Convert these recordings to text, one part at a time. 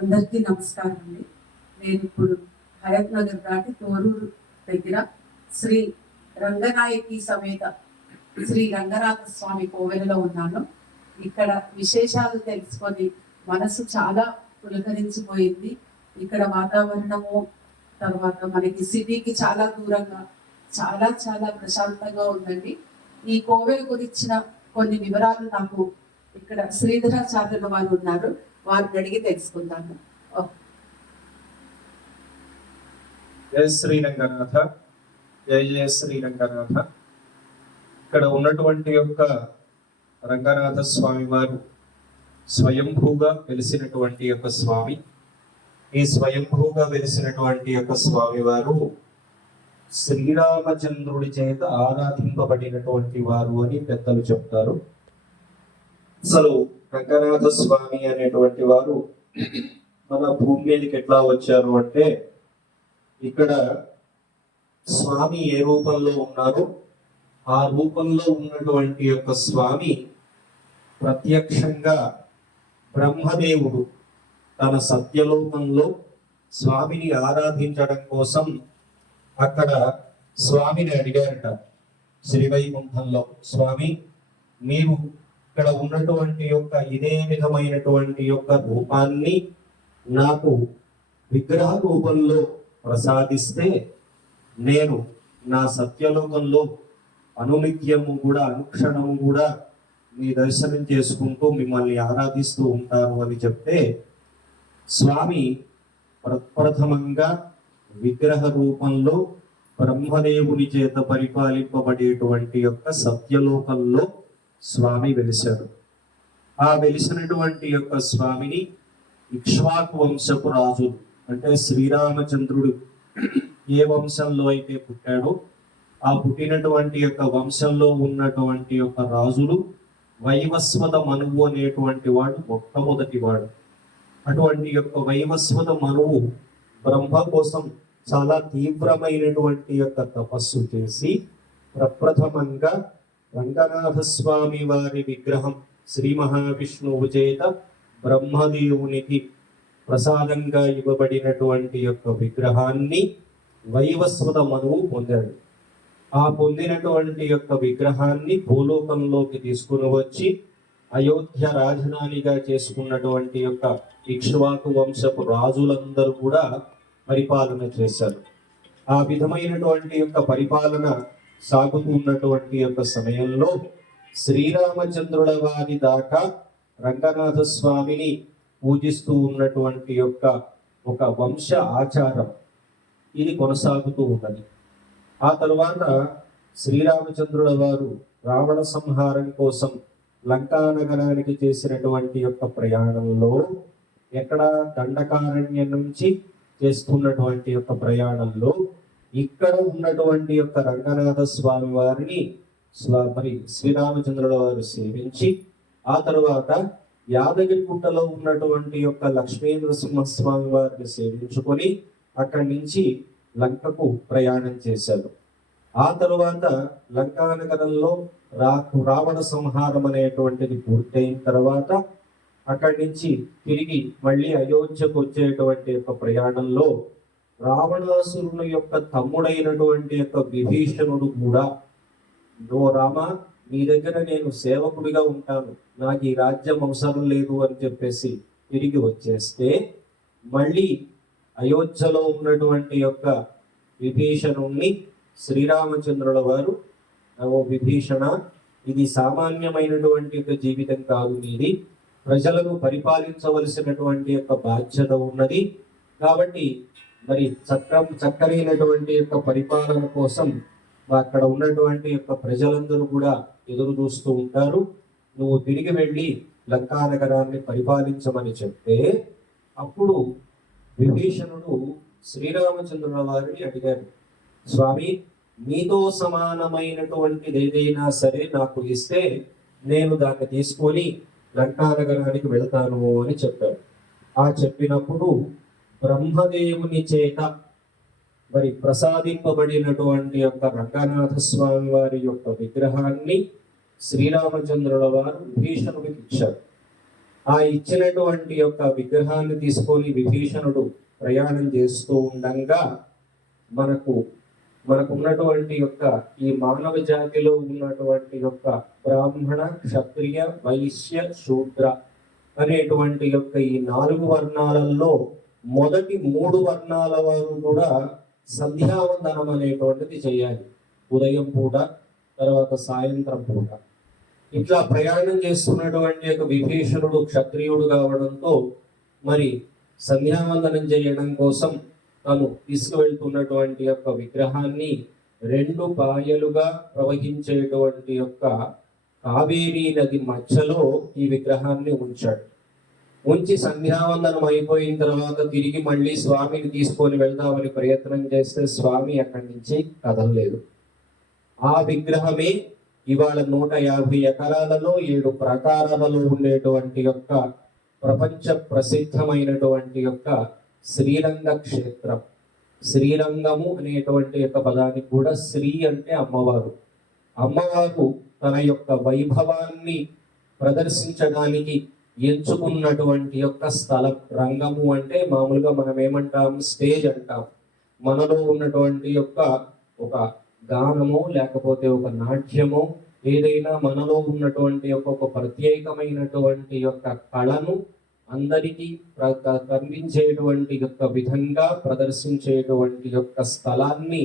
అందరికీ నమస్కారం అండి. నేను ఇప్పుడు హయత్ నగర్ దాటి తోరూరు దగ్గర శ్రీ రంగనాయకి సమేత శ్రీ రంగనాథ స్వామి కోవెలలో ఉన్నాను. ఇక్కడ విశేషాలు తెలుసుకొని మనసు చాలా పులకరించిపోయింది. ఇక్కడ వాతావరణము, తర్వాత మనకి సిటీకి చాలా దూరంగా చాలా చాలా ప్రశాంతంగా ఉందండి. ఈ కోవెల గురించిన కొన్ని వివరాలు నాకు ఇక్కడ శ్రీధరాచార్యుల వారు ఉన్నారు, వారిని అడిగి తెలుసుకుందాము. జయ శ్రీ రంగనాథ, జయ జయ శ్రీ రంగనాథ. ఇక్కడ ఉన్నటువంటి యొక్క రంగనాథ స్వామి వారు స్వయంభూగా వెలిసినటువంటి యొక్క స్వామి. ఈ స్వయంభూగా వెలిసినటువంటి యొక్క స్వామి వారు శ్రీరామచంద్రుడి చేత ఆరాధింపబడినటువంటి వారు అని పెద్దలు చెప్తారు. అసలు రంగనాథ స్వామి అనేటువంటి వారు మన భూమి మీదకి ఎట్లా వచ్చారు అంటే, ఇక్కడ స్వామి ఏ రూపంలో ఉన్నారు, ఆ రూపంలో ఉన్నటువంటి యొక్క స్వామి ప్రత్యక్షంగా బ్రహ్మదేవుడు తన సత్యలోకంలో స్వామిని ఆరాధించడం కోసం అక్కడ స్వామిని అడిగారట. శ్రీవైకుంఠంలో, స్వామి మీరు ఇక్కడ ఉన్నటువంటి యొక్క ఇదే విధమైనటువంటి యొక్క రూపాన్ని నాకు విగ్రహ రూపంలో ప్రసాదిస్తే నేను నా సత్యలోకంలో అనునిత్యము కూడా అనుక్షణము కూడా మీ దర్శనం చేసుకుంటూ మిమ్మల్ని ఆరాధిస్తూ ఉంటాను అని చెప్తే, స్వామి ప్రప్రథమంగా విగ్రహ రూపంలో బ్రహ్మదేవుని చేత పరిపాలింపబడేటువంటి యొక్క సత్యలోకంలో స్వామి వెలిశారు. ఆ వెలిసినటువంటి యొక్క స్వామిని ఇక్ష్వాకు వంశపు రాజు, అంటే శ్రీరామచంద్రుడు ఏ వంశంలో అయితే పుట్టాడో ఆ పుట్టినటువంటి యొక్క వంశంలో ఉన్నటువంటి యొక్క రాజులు వైవస్వత మనువు అనేటువంటి వాడు మొట్టమొదటి వాడు. అటువంటి యొక్క వైవస్వత మనువు బ్రహ్మ కోసం చాలా తీవ్రమైనటువంటి యొక్క తపస్సు చేసి ప్రప్రథమంగా రంగనాథ స్వామి వారి విగ్రహం శ్రీ మహావిష్ణువు చేత బ్రహ్మదేవునికి ప్రసాదంగా ఇవ్వబడినటువంటి యొక్క విగ్రహాన్ని వైవస్వత మనువు పొందాడు. ఆ పొందినటువంటి యొక్క విగ్రహాన్ని భూలోకంలోకి తీసుకుని వచ్చి అయోధ్య రాజధానిగా చేసుకున్నటువంటి యొక్క ఇక్ష్వాకు వంశపు రాజులందరూ కూడా పరిపాలన చేశారు. ఆ విధమైనటువంటి యొక్క పరిపాలన సాగుతున్నటువంటి యొక్క సమయంలో శ్రీరామచంద్రుల వారి దాకా రంగనాథ స్వామిని పూజిస్తూ ఉన్నటువంటి యొక్క ఒక వంశ ఆచారం ఇది కొనసాగుతూ ఉన్నది. ఆ తరువాత శ్రీరామచంద్రుల వారు రావణ సంహారం కోసం లంకా నగరానికి చేసినటువంటి యొక్క ప్రయాణంలో, ఎక్కడ దండకారణ్యం నుంచి చేస్తున్నటువంటి యొక్క ప్రయాణంలో ఇక్కడ ఉన్నటువంటి యొక్క రంగనాథ స్వామి వారిని మరి శ్రీరామచంద్రుల వారు సేవించి, ఆ తరువాత యాదగిరిగుట్టలో ఉన్నటువంటి యొక్క లక్ష్మీనరసింహస్వామి వారిని సేవించుకొని అక్కడి నుంచి లంకకు ప్రయాణం చేశారు. ఆ తరువాత లంకా నగరంలో రావణ సంహారం అనేటువంటిది పూర్తయిన తర్వాత అక్కడి నుంచి తిరిగి మళ్ళీ అయోధ్యకు వచ్చేటువంటి యొక్క ప్రయాణంలో రావణాసురుని యొక్క తమ్ముడైనటువంటి యొక్క విభీషణుడు కూడా, నో రామ, నీ దగ్గర నేను సేవకుడిగా ఉంటాను, నాకు ఈ రాజ్యం అవసరం లేదు అని చెప్పేసి తిరిగి వచ్చేస్తే, మళ్ళీ అయోధ్యలో ఉన్నటువంటి యొక్క విభీషణుణ్ణి శ్రీరామచంద్రుల వారు, ఓ విభీషణ, ఇది సామాన్యమైనటువంటి యొక్క జీవితం కాదు, నీది ప్రజలను పరిపాలించవలసినటువంటి యొక్క బాధ్యత ఉన్నది. కాబట్టి మరి చక్కనైనటువంటి యొక్క పరిపాలన కోసం అక్కడ ఉన్నటువంటి యొక్క ప్రజలందరూ కూడా ఎదురు చూస్తూ ఉంటారు. నువ్వు తిరిగి వెళ్ళి లంకా నగరాన్ని పరిపాలించమని చెప్తే, అప్పుడు విభీషణుడు శ్రీరామచంద్రుల వారిని అడిగారు, స్వామి, మీతో సమానమైనటువంటిది ఏదైనా సరే నాకు ఇస్తే నేను దాన్ని తీసుకొని లంకా నగరానికి వెళతాను అని చెప్పాడు. ఆ చెప్పినప్పుడు బ్రహ్మదేవుని చేత మరి ప్రసాదింపబడినటువంటి యొక్క రంగనాథ స్వామి వారి యొక్క విగ్రహాన్ని శ్రీరామచంద్రుల వారు విభీషణుడికి ఇచ్చారు. ఆ ఇచ్చినటువంటి యొక్క విగ్రహాన్ని తీసుకొని విభీషణుడు ప్రయాణం చేస్తూ ఉండంగా మనకున్నటువంటి యొక్క ఈ మానవ జాతిలో ఉన్నటువంటి యొక్క బ్రాహ్మణ, క్షత్రియ, వైశ్య, శూద్ర అనేటువంటి యొక్క ఈ 4 వర్ణాలలో మొదటి 3 వర్ణాల వారు కూడా సంధ్యావందనం అనేటువంటిది చేయాలి. ఉదయం పూట, తర్వాత సాయంత్రం పూట. ఇట్లా ప్రయాణం చేస్తున్నటువంటి యొక్క విభీషణుడు క్షత్రియుడు కావడంతో మరి సంధ్యావందనం చేయడం కోసం తను తీసుకువెళ్తున్నటువంటి యొక్క విగ్రహాన్ని 2 పాయలుగా ప్రవహించేటువంటి యొక్క కావేరీ నది మధ్యలో ఈ విగ్రహాన్ని ఉంచాడు. ఉంచి సంధ్యావందనం అయిపోయిన తర్వాత తిరిగి మళ్ళీ స్వామిని తీసుకొని వెళ్దామని ప్రయత్నం చేస్తే స్వామి అక్కడి నుంచి కదలలేదు. ఆ విగ్రహమే ఇవాళ 150 ఎకరాలలో 7 ప్రాకారాలలో ఉండేటువంటి యొక్క ప్రపంచ ప్రసిద్ధమైనటువంటి యొక్క శ్రీరంగ క్షేత్రం. శ్రీరంగము అనేటువంటి యొక్క పదానికి కూడా శ్రీ అంటే అమ్మవారు. అమ్మవారు తన యొక్క వైభవాన్ని ప్రదర్శించడానికి ఎంచుకున్నటువంటి యొక్క స్థలం. రంగము అంటే మామూలుగా మనం ఏమంటాం, స్టేజ్ అంటాం. మనలో ఉన్నటువంటి యొక్క ఒక గానము లేకపోతే ఒక నాట్యము, ఏదైనా మనలో ఉన్నటువంటి ఒక ప్రత్యేకమైనటువంటి యొక్క కళను అందరికీ కనిపించేటువంటి యొక్క విధంగా ప్రదర్శించేటువంటి యొక్క స్థలాన్ని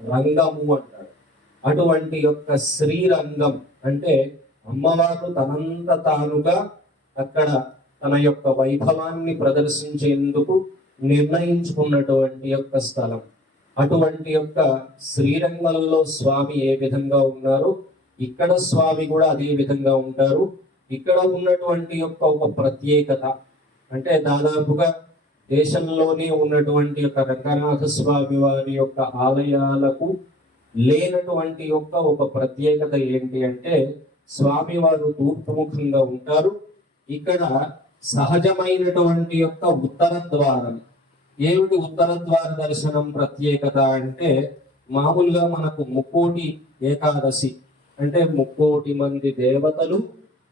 రంగము అంటారు. అటువంటి యొక్క శ్రీరంగం అంటే అమ్మవారు తనంత తానుగా అక్కడ తన యొక్క వైభవాన్ని ప్రదర్శించేందుకు నిర్ణయించుకున్నటువంటి యొక్క స్థలం. అటువంటి యొక్క శ్రీరంగంలో స్వామి ఏ విధంగా ఉన్నారు, ఇక్కడ స్వామి కూడా అదే విధంగా ఉంటారు. ఇక్కడ ఉన్నటువంటి యొక్క ఒక ప్రత్యేకత అంటే దాదాపుగా దేశంలోనే ఉన్నటువంటి యొక్క రంగనాథ స్వామి వారి యొక్క ఆలయాలకు లేనటువంటి యొక్క ఒక ప్రత్యేకత ఏంటి అంటే స్వామివారు తూర్పుముఖంగా ఉంటారు. ఇక్కడ సహజమైనటువంటి యొక్క ఉత్తర ద్వారం. ఏమిటి ఉత్తర ద్వార దర్శనం ప్రత్యేకత అంటే మామూలుగా మనకు ముక్కోటి ఏకాదశి అంటే 3,00,00,000 మంది దేవతలు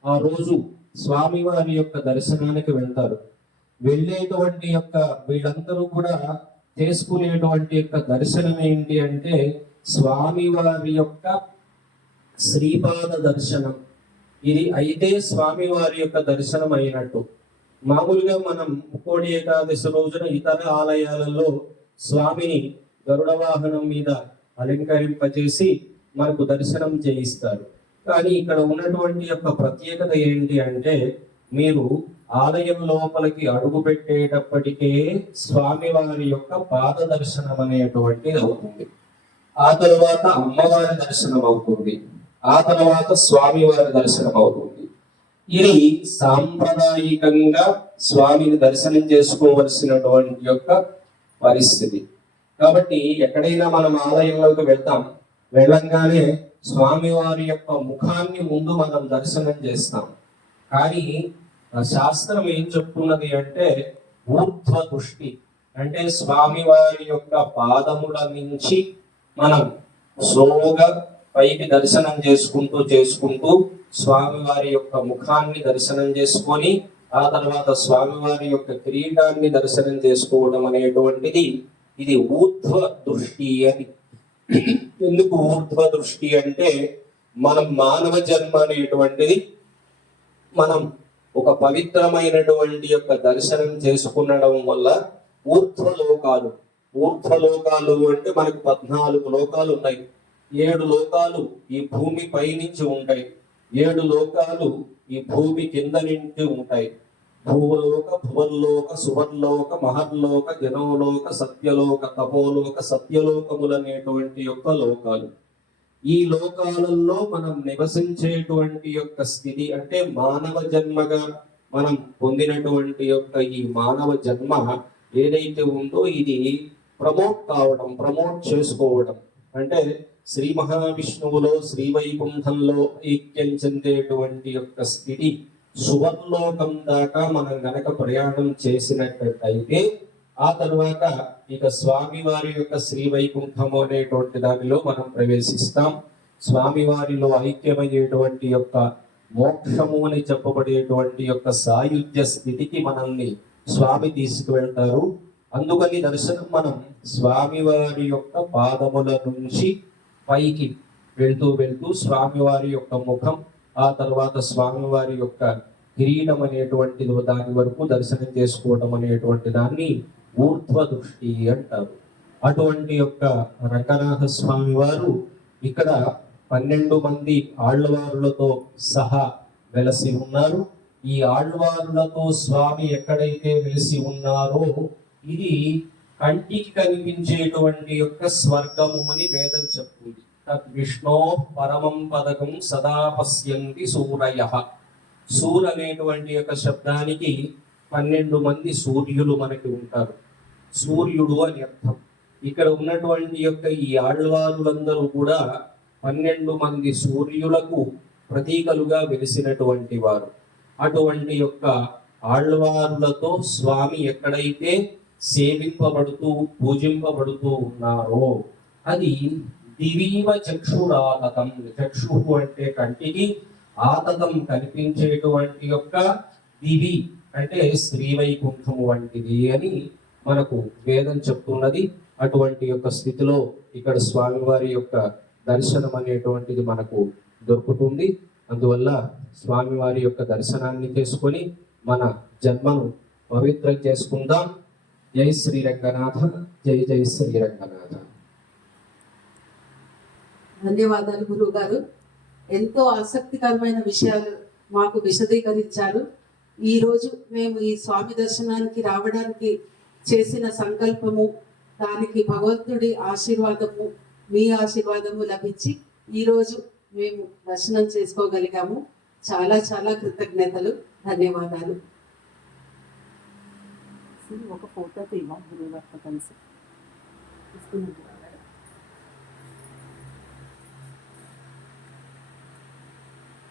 ఆ రోజు స్వామివారి యొక్క దర్శనానికి వెళ్తారు. వెళ్ళేటువంటి యొక్క వీళ్ళందరూ కూడా చేసుకునేటువంటి యొక్క దర్శనం ఏంటి అంటే స్వామివారి యొక్క శ్రీపాద దర్శనం. ఇది అయితే స్వామివారి యొక్క దర్శనం అయినట్టు. మామూలుగా మనం ముక్కోడి ఏకాదశి రోజున ఇతర ఆలయాలలో స్వామిని గరుడ వాహనం మీద అలంకరింపజేసి మనకు దర్శనం చేయిస్తారు. కానీ ఇక్కడ ఉన్నటువంటి యొక్క ప్రత్యేకత ఏంటి అంటే మీరు ఆలయం లోపలికి అడుగు పెట్టేటప్పటికే స్వామివారి యొక్క పాద దర్శనం అనేటువంటిది అవుతుంది. ఆ తర్వాత అమ్మవారి దర్శనం అవుతుంది. ఆ తర్వాత స్వామివారి దర్శనం అవుతుంది. ఇది సాంప్రదాయికంగా స్వామిని దర్శనం చేసుకోవలసినటువంటి యొక్క పరిస్థితి. కాబట్టి ఎక్కడైనా మనం ఆలయంలోకి వెళ్ళంగానే స్వామివారి యొక్క ముఖాన్ని ముందు మనం దర్శనం చేస్తాం. కానీ శాస్త్రం ఏం చెప్తున్నది అంటే ఊర్ధ్వ దృష్టి అంటే స్వామివారి యొక్క పాదముల నుంచి మనం స్లోగా పైకి దర్శనం చేసుకుంటూ స్వామివారి యొక్క ముఖాన్ని దర్శనం చేసుకొని ఆ తర్వాత స్వామివారి యొక్క కిరీటాన్ని దర్శనం చేసుకోవడం అనేటువంటిది ఇది ఊర్ధ్వ దృష్టి అని. ఎందుకు ఊర్ధ్వ దృష్టి అంటే మనం మానవ జన్మ అనేటువంటిది మనం ఒక పవిత్రమైనటువంటి యొక్క దర్శనం చేసుకునడం వల్ల ఊర్ధ్వలోకాలు అంటే మనకు 14 లోకాలు ఉన్నాయి. 7 లోకాలు ఈ భూమి పైనుంచి ఉంటాయి, 7 లోకాలు ఈ భూమి కింద నుంచి ఉంటాయి. భూలోక, భువర్లోక, సువర్లోక, మహర్లోక, జనోలోక, సత్యలోక, తపోలోక, సత్యలోకములనేటువంటి యొక్క లోకాలు. ఈ లోకాలలో మనం నివసించేటువంటి యొక్క స్థితి అంటే మానవ జన్మగా మనం పొందినటువంటి యొక్క ఈ మానవ జన్మ ఏదైతే ఉందో ఇది ప్రమోట్ చేసుకోవడం అంటే శ్రీ మహావిష్ణువులో శ్రీవైకుంఠంలో ఐక్యం చెందేటువంటి యొక్క స్థితి సువర్లోకం దాకా మనం గనక ప్రయాణం చేసినట్టయితే ఆ తర్వాత ఇక స్వామివారి యొక్క శ్రీవైకుంఠము అనేటువంటి దానిలో మనం ప్రవేశిస్తాం. స్వామివారిలో ఐక్యమయ్యేటువంటి యొక్క మోక్షము అని చెప్పబడేటువంటి యొక్క సాయుధ్య స్థితికి మనల్ని స్వామి తీసుకువెళ్తారు. అందుకని దర్శనం మనం స్వామివారి యొక్క పాదముల నుంచి పైకి వెళ్తూ వెళ్తూ స్వామివారి యొక్క ముఖం, ఆ తర్వాత స్వామివారి యొక్క కిరీటం అనేటువంటిది దాని వరకు దర్శనం చేసుకోవడం అనేటువంటి దాన్ని ఊర్ధ్వ దృష్టి అంటారు. అటువంటి యొక్క రంగనాథ స్వామి వారు ఇక్కడ 12 మంది ఆళ్వారులతో సహా వెలసి ఉన్నారు. ఈ ఆళ్వారులతో స్వామి ఎక్కడైతే వెలిసి ఉన్నారో ఇది కంటికి కనిపించేటువంటి యొక్క స్వర్గము అని వేదం చెప్తుంది. తద్ విష్ణో పరమం పదకం సదా పశ్యంతి సూరయః. సూర్ అనేటువంటి యొక్క శబ్దానికి 12 మంది సూర్యులు మనకి ఉంటారు. సూర్యుడు అని అర్థం. ఇక్కడ ఉన్నటువంటి యొక్క ఈ ఆళ్వారులందరూ కూడా 12 మంది సూర్యులకు ప్రతీకలుగా వెలిసినటువంటి వారు. అటువంటి యొక్క ఆళ్వారులతో స్వామి ఎక్కడైతే సేవింపబడుతూ పూజింపబడుతూ ఉన్నారో అది దివీవ చక్షురాతకం. చక్షు అంటే కంటికి, ఆతకం కనిపించేటువంటి యొక్క దివి అంటే శ్రీవైకుంఠము వంటిది అని మనకు వేదం చెప్తున్నది. అటువంటి యొక్క స్థితిలో ఇక్కడ స్వామివారి యొక్క దర్శనం అనేటువంటిది మనకు దొరుకుతుంది. అందువల్ల స్వామివారి యొక్క దర్శనాన్ని చేసుకొని మన జన్మను పవిత్రం చేసుకుందాం. జై శ్రీ రంగనాథ, జై జై శ్రీ రంగనాథ. ధన్యవాదాలు గురువు గారు. ఎంతో ఆసక్తికరమైన విషయాలు మాకు విశదీకరించారు. ఈరోజు మేము ఈ స్వామి దర్శనానికి రావడానికి చేసిన సంకల్పము, దానికి భగవంతుడి ఆశీర్వాదము, మీ ఆశీర్వాదము లభించి ఈరోజు మేము దర్శనం చేసుకోగలిగాము. చాలా చాలా కృతజ్ఞతలు, ధన్యవాదాలు. ఒక ఫోటో తీయమా గురువు గారితో కలిసి.